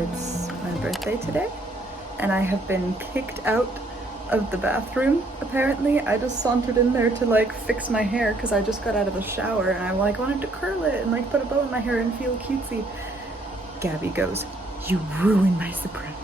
it's my birthday today, and I have been kicked out of the bathroom, apparently. I just sauntered in there to like fix my hair because I just got out of the shower and I like wanted to curl it and like put a bow in my hair and feel cutesy. Gabby goes, "You ruined my surprise.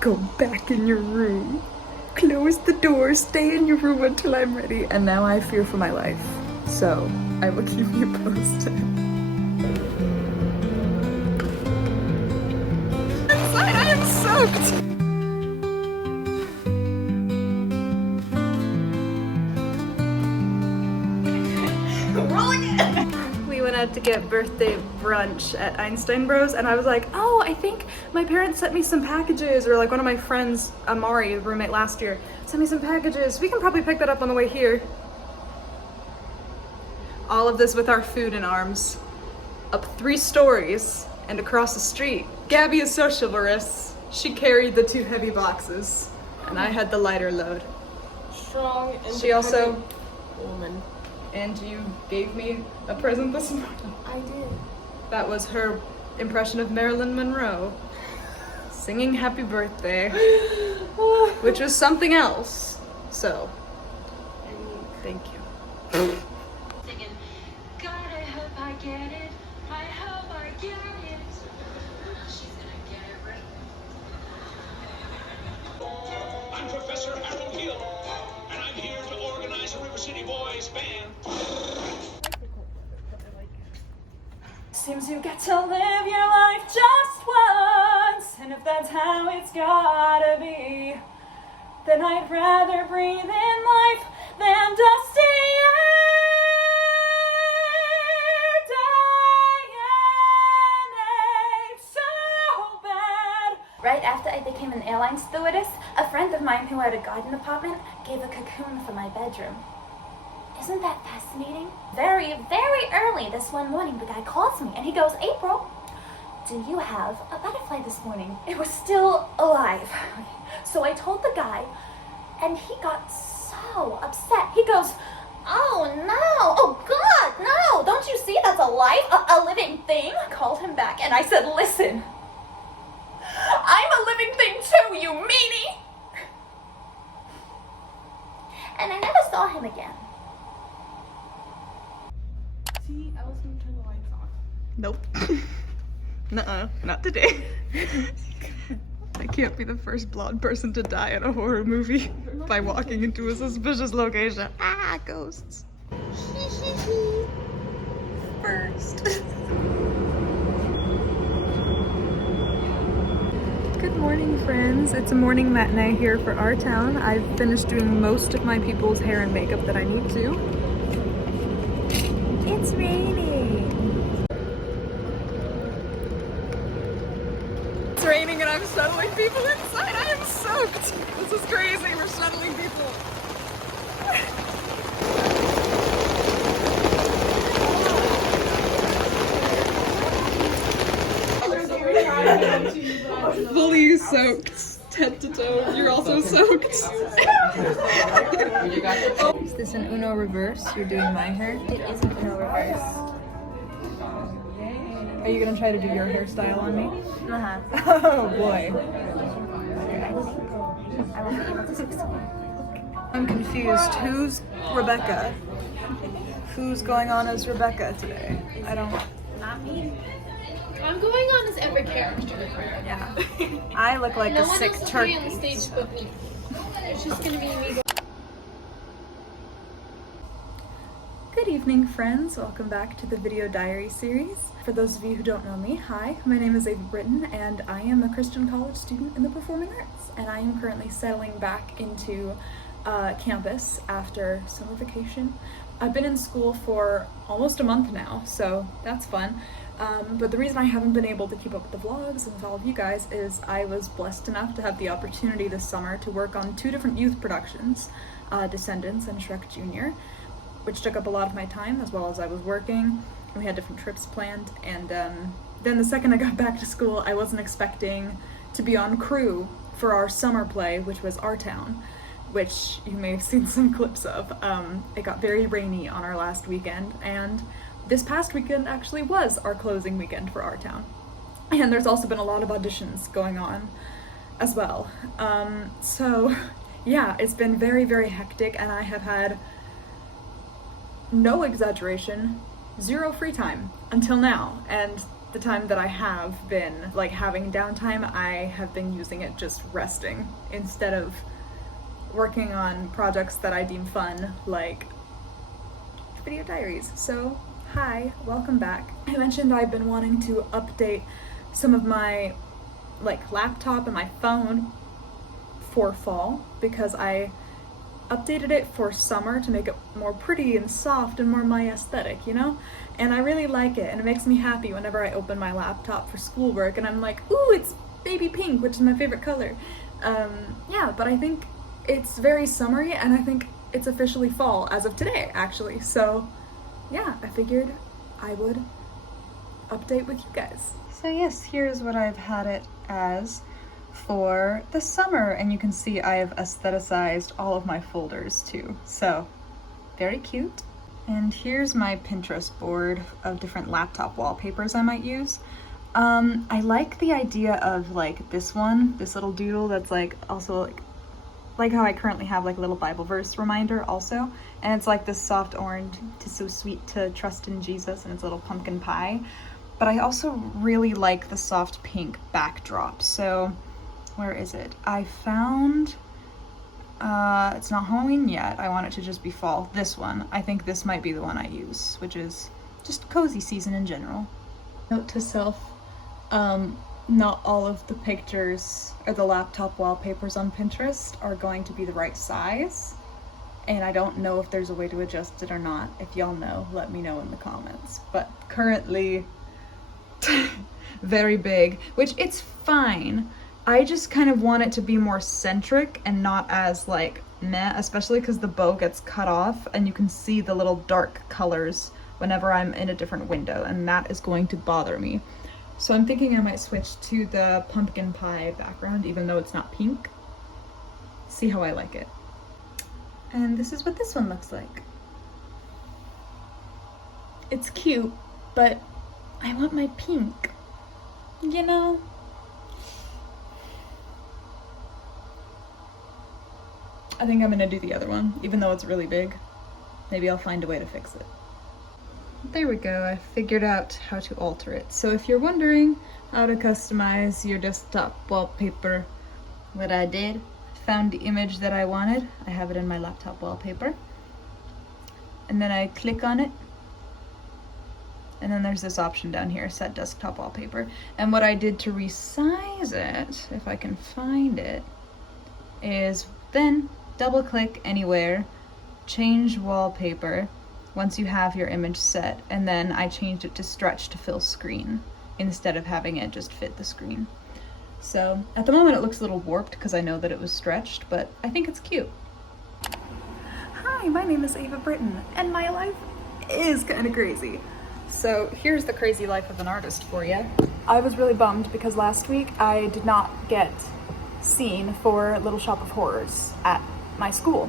Go back in your room. Close the door, stay in your room until I'm ready." And now I fear for my life. So I will keep you posted. Inside I am soaked! We went out to get birthday brunch at Einstein Bros, and I was like, oh, I think my parents sent me some packages, or like one of my friends, Amari, roommate last year, sent me some packages. We can probably pick that up on the way here. All of this with our food in arms. Up 3 stories and across the street. Gabby is so chivalrous. She carried the 2 heavy boxes, and I had the lighter load. Strong and she also woman. And you gave me a present this morning. I did. That was her impression of Marilyn Monroe singing happy birthday, which was something else. So, thank you. Singing, God, I hope I get it. I hope I get it. She's gonna get it right. I'm Professor Harold Hill, and I'm here to organize a River City Boys band. Seems you get to live your life just once, and if that's how it's gotta be, then I'd rather breathe in life than dusty air, die in it so bad. Right after I became an airline stewardess, a friend of mine who had a garden apartment gave a cocoon for my bedroom. Isn't that fascinating? Very, very early this one morning, the guy calls me and he goes, April, do you have a butterfly this morning? It was still alive. So I told the guy, and he got so upset. He goes, oh no, oh God, no, don't you see that's alive, a living thing? I called him back and I said, listen, I'm a living thing too, you meanie. And I never saw him again. See, I was gonna turn the lights off. Nope. Nuh-uh, not today. I can't be the first blonde person to die in a horror movie by walking into a suspicious location. Ah, ghosts. First. Good morning, friends. It's a morning matinee here for our town. I've finished doing most of my people's hair and makeup that I need to. It's raining. It's raining and I'm shuttling people inside. I am soaked. This is crazy. We're shuttling people. Fully soaked, head to toe. You're also soaked. Is this an Uno reverse? You're doing my hair? It is an Uno reverse. Are you gonna try to do your hairstyle on me? Uh-huh. Oh boy. I won't be able to succeed. I'm confused. Who's Rebecca? Who's going on as Rebecca today? I don't. Not me. I'm going on as every character. Yeah. I look like No a one sick else will be turkey. on the stage but me. It's just gonna be me. Good evening, friends. Welcome back to the video diary series. For those of you who don't know me, hi, my name is Eva Britton and I am a Christian college student in the performing arts, and I am currently settling back into campus after summer vacation. I've been in school for almost a month now, so that's fun. But the reason I haven't been able to keep up with the vlogs and with all of you guys is I was blessed enough to have the opportunity this summer to work on 2 different youth productions, Descendants and Shrek Jr., which took up a lot of my time as well as I was working. We had different trips planned, and then the second I got back to school, I wasn't expecting to be on crew for our summer play, which was Our Town, which you may have seen some clips of. It got very rainy on our last weekend, and this past weekend actually was our closing weekend for Our Town. And there's also been a lot of auditions going on as well. So yeah, it's been very, very hectic, and I have had, no exaggeration, 0 free time until now. And the time that I have been like having downtime, I have been using it just resting instead of working on projects that I deem fun, like video diaries. So hi, welcome back. I mentioned I've been wanting to update some of my like laptop and my phone for fall, because I updated it for summer to make it more pretty and soft and more my aesthetic, you know? And I really like it, and it makes me happy whenever I open my laptop for schoolwork and I'm like, ooh, it's baby pink, which is my favorite color. Yeah, but I think it's very summery, and I think it's officially fall as of today, actually. So yeah, I figured I would update with you guys. So yes, here's what I've had it as for the summer, and you can see I have aestheticized all of my folders too, so very cute. And here's my Pinterest board of different laptop wallpapers I might use. I like the idea of like this one, this little doodle that's like also like how I currently have like a little Bible verse reminder also, and it's like this soft orange, "'Tis so sweet to trust in Jesus," and it's a little pumpkin pie. But I also really like the soft pink backdrop. So where is it? I found, it's not Halloween yet. I want it to just be fall. This one. I think this might be the one I use, which is just cozy season in general. Note to self, not all of the pictures or the laptop wallpapers on Pinterest are going to be the right size. And I don't know if there's a way to adjust it or not. If y'all know, let me know in the comments. But currently, very big, which it's fine. I just kind of want it to be more centric and not as like meh, especially because the bow gets cut off and you can see the little dark colors whenever I'm in a different window, and that is going to bother me. So I'm thinking I might switch to the pumpkin pie background, even though it's not pink. See how I like it. And this is what this one looks like. It's cute, but I want my pink, you know? I think I'm gonna do the other one, even though it's really big. Maybe I'll find a way to fix it. There we go, I figured out how to alter it. So if you're wondering how to customize your desktop wallpaper, what I did, found the image that I wanted. I have it in my laptop wallpaper. And then I click on it. And then there's this option down here, set desktop wallpaper. And what I did to resize it, if I can find it, is then double click anywhere, change wallpaper once you have your image set, and then I changed it to stretch to fill screen instead of having it just fit the screen. So at the moment it looks a little warped because I know that it was stretched, but I think it's cute. Hi, my name is Eva Britton, and my life is kind of crazy. So here's the crazy life of an artist for you. I was really bummed because last week I did not get seen for Little Shop of Horrors at my school,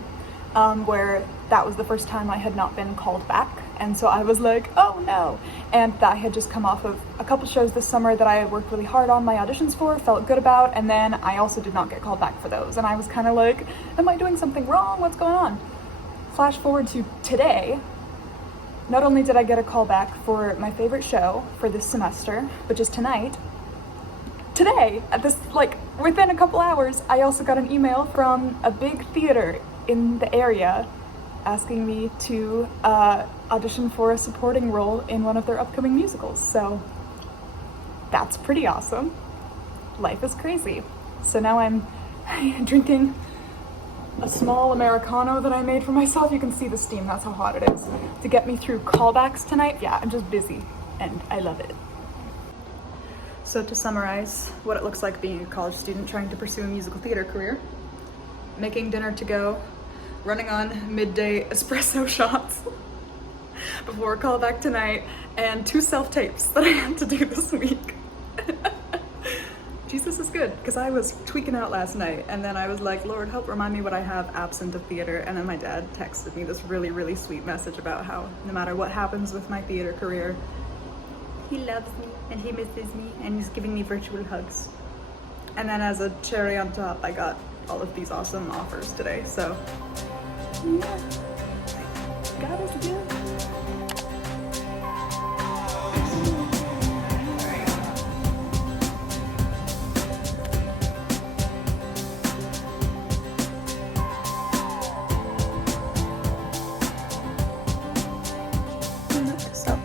where that was the first time I had not been called back. And so I was like, oh no. And I had just come off of a couple shows this summer that I had worked really hard on my auditions for, felt good about, and then I also did not get called back for those. And I was kind of like, am I doing something wrong? What's going on? Flash forward to today. Not only did I get a call back for my favorite show for this semester, but just tonight, today, at this, like, within a couple hours, I also got an email from a big theater in the area asking me to audition for a supporting role in one of their upcoming musicals. So that's pretty awesome. Life is crazy. So now I'm drinking a small Americano that I made for myself. You can see the steam, that's how hot it is. To get me through callbacks tonight, yeah, I'm just busy and I love it. So to summarize what it looks like being a college student trying to pursue a musical theater career, making dinner to go, running on midday espresso shots before a callback tonight, and 2 self-tapes that I had to do this week. Jesus is good, because I was tweaking out last night, and then I was like, Lord, help remind me what I have absent of theater. And then my dad texted me this really, really sweet message about how no matter what happens with my theater career, He loves me and he misses me and he's giving me virtual hugs. And then as a cherry on top, I got all of these awesome offers today. So yeah, God is good. Note to self.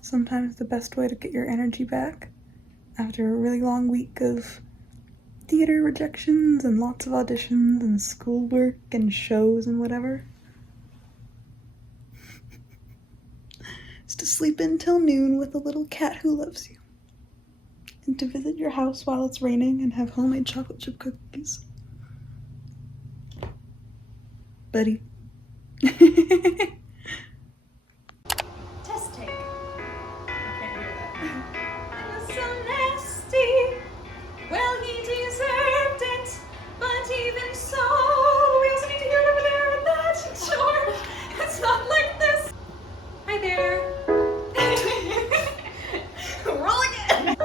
Sometimes the best way to get your energy back after a really long week of theater rejections and lots of auditions and schoolwork and shows and whatever is to sleep in till noon with a little cat who loves you, and to visit your house while it's raining and have homemade chocolate chip cookies. Buddy. Test take. I can't hear that. I was so nasty. Well, he deserved it. But even so, we also need to hear it over there with that. Sure, it's not like this. Hi there. Roll again.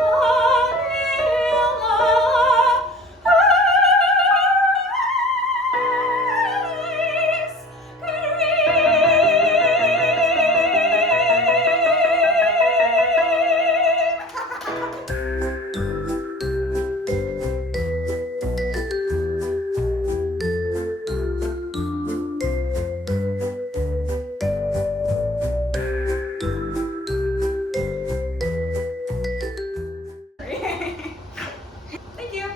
Thank you.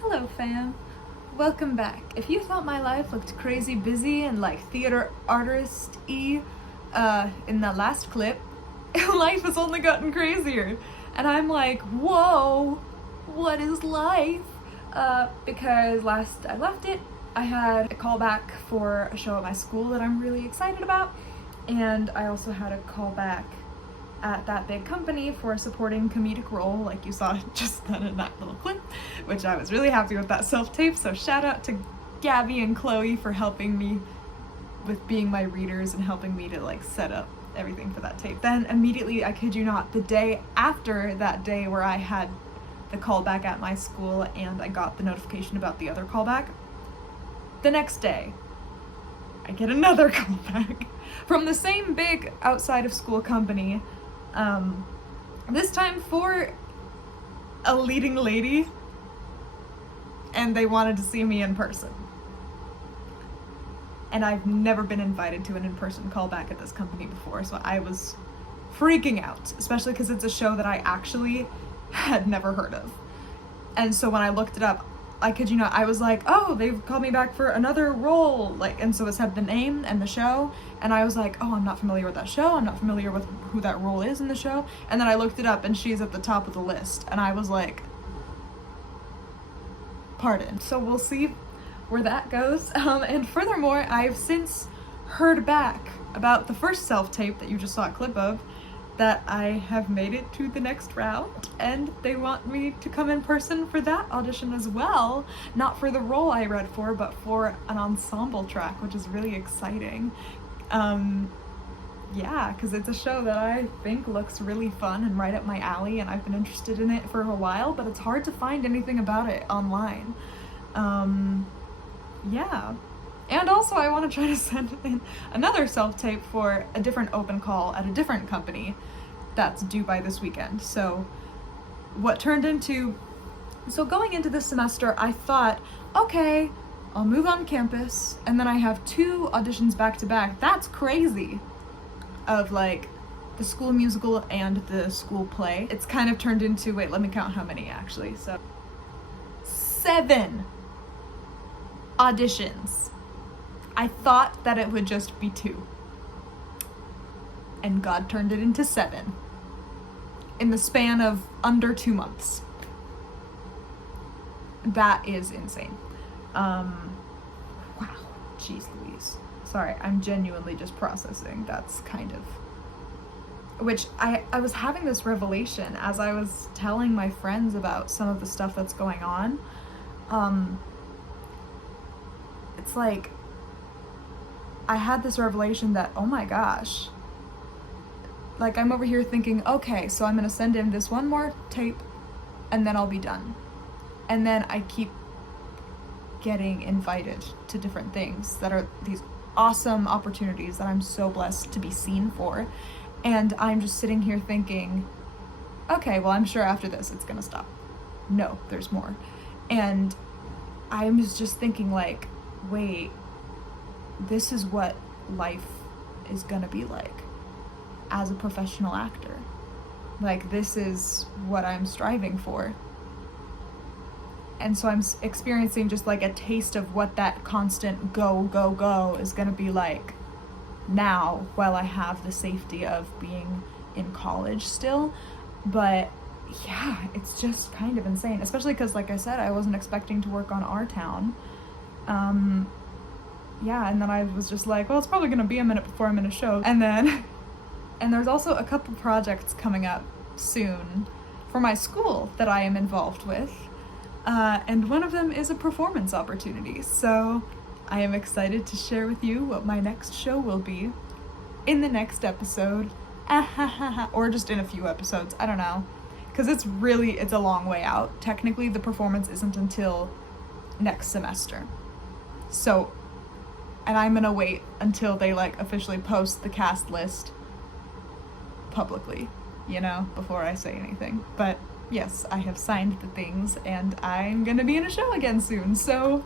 Hello, fam. Welcome back. If you thought my life looked crazy busy and like theater artist-y in that last clip, life has only gotten crazier. And I'm like, whoa, what is life? Because last I left it, I had a callback for a show at my school that I'm really excited about. And I also had a callback at that big company for a supporting comedic role, like you saw just then in that little clip, which I was really happy with that self-tape. So shout out to Gabby and Chloe for helping me with being my readers and helping me to like set up everything for that tape. Then immediately, I kid you not, the day after that day where I had the callback at my school and I got the notification about the other callback, the next day I get another callback from the same big outside of school company, this time for a leading lady, and they wanted to see me in person. And I've never been invited to an in-person callback at this company before, so I was freaking out, especially because it's a show that I actually had never heard of. And so when I looked it up, I kid you not, I was like, oh, they've called me back for another role, like, and so it said the name and the show, and I was like, oh, I'm not familiar with that show, I'm not familiar with who that role is in the show, and then I looked it up and she's at the top of the list, and I was like, pardon. So we'll see where that goes, and furthermore, I've since heard back about the first self-tape that you just saw a clip of, that I have made it to the next round, and they want me to come in person for that audition as well. Not for the role I read for, but for an ensemble track, which is really exciting. Yeah, because it's a show that I think looks really fun and right up my alley, and I've been interested in it for a while, but it's hard to find anything about it online. Yeah. And also I want to try to send in another self-tape for a different open call at a different company that's due by this weekend. So what turned into, so going into this semester, I thought, okay, I'll move on campus, and then I have 2 auditions back to back. That's crazy. Of like the school musical and the school play. It's kind of turned into, wait, let me count how many actually. So 7 auditions. I thought that it would just be 2. And God turned it into 7. In the span of under 2 months. That is insane. Wow. Jeez Louise. Sorry, I'm genuinely just processing. That's kind of... Which, I was having this revelation as I was telling my friends about some of the stuff that's going on. It's like... I had this revelation that, oh my gosh, like I'm over here thinking, okay, so I'm gonna send in this one more tape and then I'll be done. And then I keep getting invited to different things that are these awesome opportunities that I'm so blessed to be seen for. And I'm just sitting here thinking, okay, well, I'm sure after this it's gonna stop. No, there's more. And I was just thinking like, wait, this is what life is gonna be like as a professional actor. Like, this is what I'm striving for. And so I'm experiencing just like a taste of what that constant go, go, go is gonna be like now, while I have the safety of being in college still. But yeah, it's just kind of insane, especially because, like I said, I wasn't expecting to work on Our Town. Yeah, and then I was just like, well, it's probably gonna be a minute before I'm in a show. And then, and there's also a couple projects coming up soon for my school that I am involved with. And one of them is a performance opportunity. So I am excited to share with you what my next show will be in the next episode. Or just in a few episodes, I don't know. Because it's a long way out. Technically, the performance isn't until next semester. So, and I'm gonna wait until they like officially post the cast list publicly, you know, before I say anything. But yes, I have signed the things and I'm gonna be in a show again soon. So,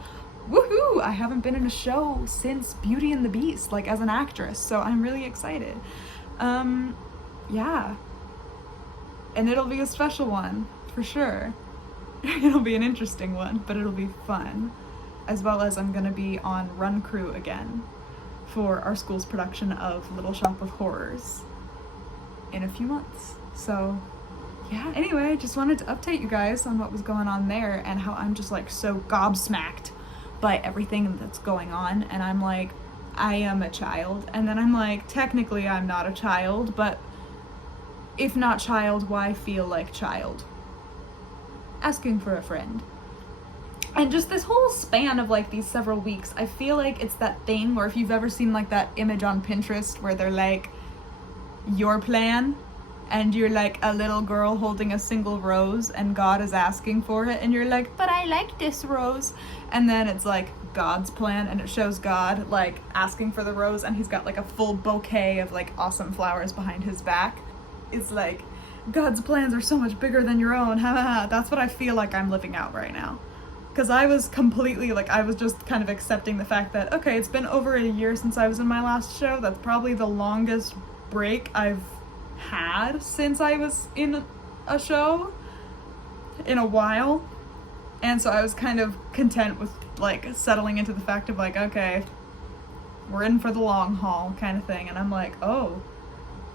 woohoo! I haven't been in a show since Beauty and the Beast, like as an actress. So I'm really excited. Yeah. And it'll be a special one, for sure. It'll be an interesting one, but it'll be fun. As well as I'm gonna be on Run Crew again for our school's production of Little Shop of Horrors in a few months. So yeah, anyway, I just wanted to update you guys on what was going on there and how I'm just like so gobsmacked by everything that's going on. And I'm like, I am a child. And then I'm like, technically I'm not a child, but if not child, why feel like child? Asking for a friend. And just this whole span of like these several weeks, I feel like it's that thing where if you've ever seen like that image on Pinterest where they're like, your plan, and you're like a little girl holding a single rose and God is asking for it and you're like, but I like this rose. And then it's like God's plan and it shows God like asking for the rose and he's got like a full bouquet of like awesome flowers behind his back. It's like, God's plans are so much bigger than your own. That's what I feel like I'm living out right now. Because I was completely, like, I was just kind of accepting the fact that, okay, it's been over a year since I was in my last show. That's probably the longest break I've had since I was in a show in a while. And so I was kind of content with, like, settling into the fact of, like, okay, we're in for the long haul kind of thing. And I'm like, oh,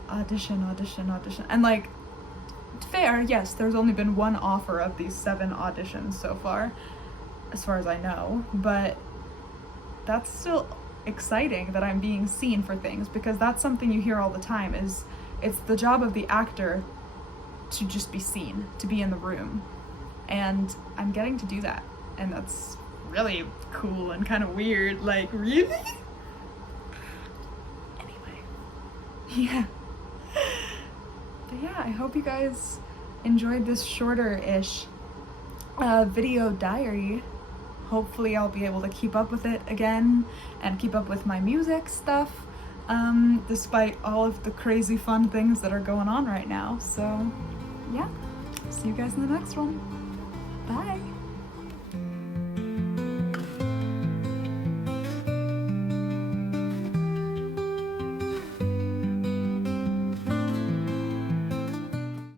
audition. And, like, fair, yes, there's only been one offer of these 7 auditions so far, as far as I know, but that's still exciting that I'm being seen for things, because that's something you hear all the time, is it's the job of the actor to just be seen, to be in the room, and I'm getting to do that, and that's really cool and kind of weird, like, really? Anyway, yeah. But yeah, I hope you guys enjoyed this shorter-ish video diary. Hopefully I'll be able to keep up with it again and keep up with my music stuff, despite all of the crazy fun things that are going on right now. So yeah, see you guys in the next one. Bye!